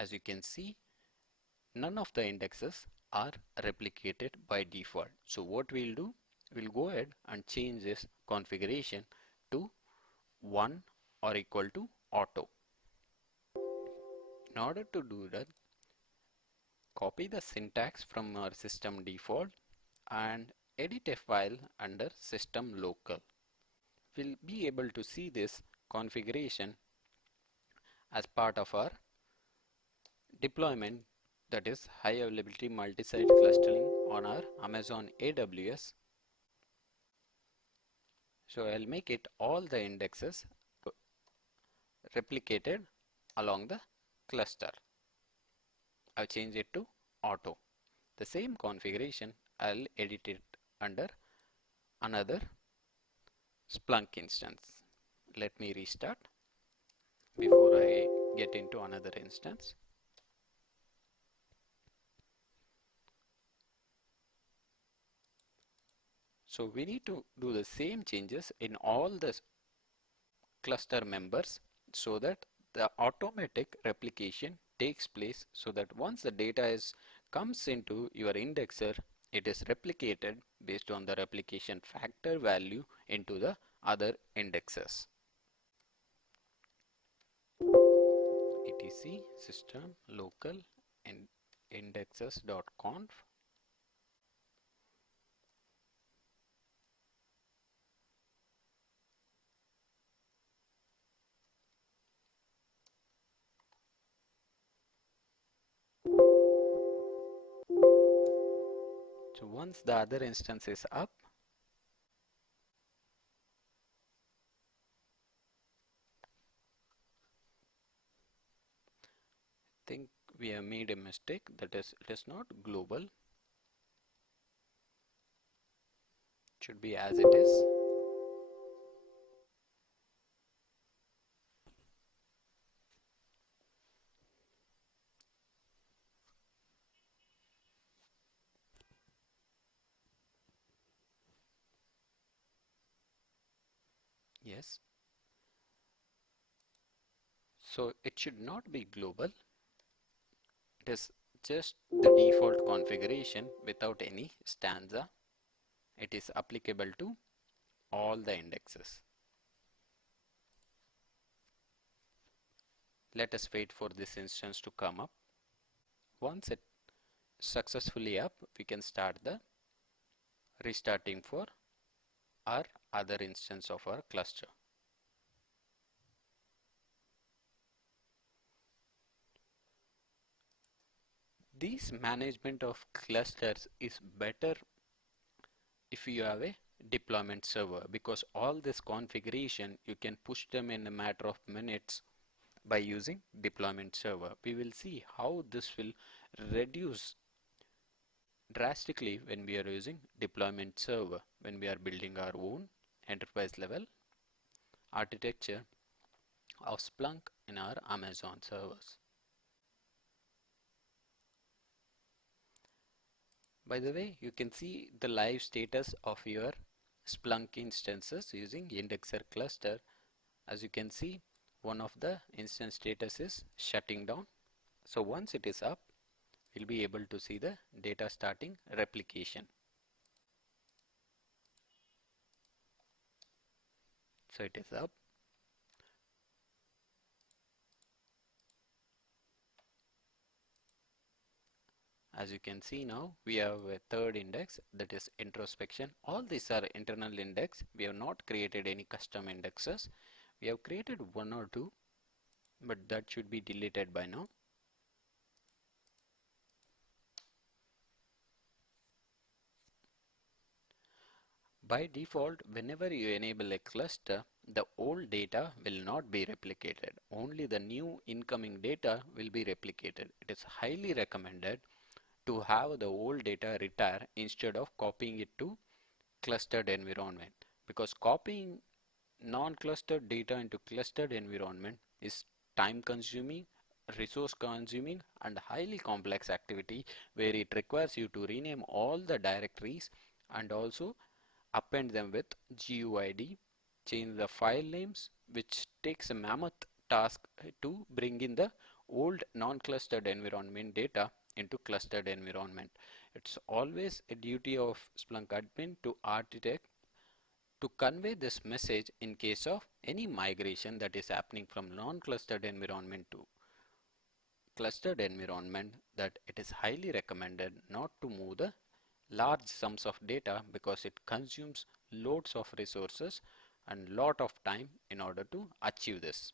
As you can see, none of the indexes are replicated by default. So what we'll do, we'll go ahead and change this configuration to 1 or equal to auto. In order to do that, copy the syntax from our system default and edit a file under system local. We'll be able to see this configuration as part of our deployment, that is high availability multi-site clustering on our Amazon AWS. So I'll make it all the indexes replicated along the cluster. I've changed it to auto. The same configuration I'll edit it under another Splunk instance. Let me restart before I get into another instance. So we need to do the same changes in all the cluster members so that the automatic replication takes place, so that once the data comes into your indexer, it is replicated based on the replication factor value into the other indexes. etc system local indexes.conf. So once the other instance is up, I think we have made a mistake, that is, it is not global, it should be as it is. Yes. So it should not be global. It is just the default configuration without any stanza. It is applicable to all the indexes. Let us wait for this instance to come up. Once it successfully up, we can start the restarting for our other instance of our cluster. This management of clusters is better if you have a deployment server, because all this configuration you can push them in a matter of minutes by using deployment server. We will see how this will reduce drastically when we are using deployment server, when we are building our own enterprise level architecture of Splunk in our Amazon servers. By the way, you can see the live status of your Splunk instances using indexer cluster. As you can see, one of the instance status is shutting down. So once it is up, we'll be able to see the data starting replication. So it is up. As you can see now, we have a third index, that is introspection. All these are internal index. We have not created any custom indexes. We have created one or two, but that should be deleted by now. By default, whenever you enable a cluster, the old data will not be replicated. Only the new incoming data will be replicated. It is highly recommended to have the old data retire instead of copying it to clustered environment, because copying non-clustered data into clustered environment is time consuming, resource consuming and highly complex activity, where it requires you to rename all the directories and also append them with GUID, change the file names, which takes a mammoth task to bring in the old non-clustered environment data into clustered environment. It's always a duty of Splunk admin to architect to convey this message in case of any migration that is happening from non-clustered environment to clustered environment, that it is highly recommended not to move the large sums of data because it consumes loads of resources and lot of time in order to achieve this.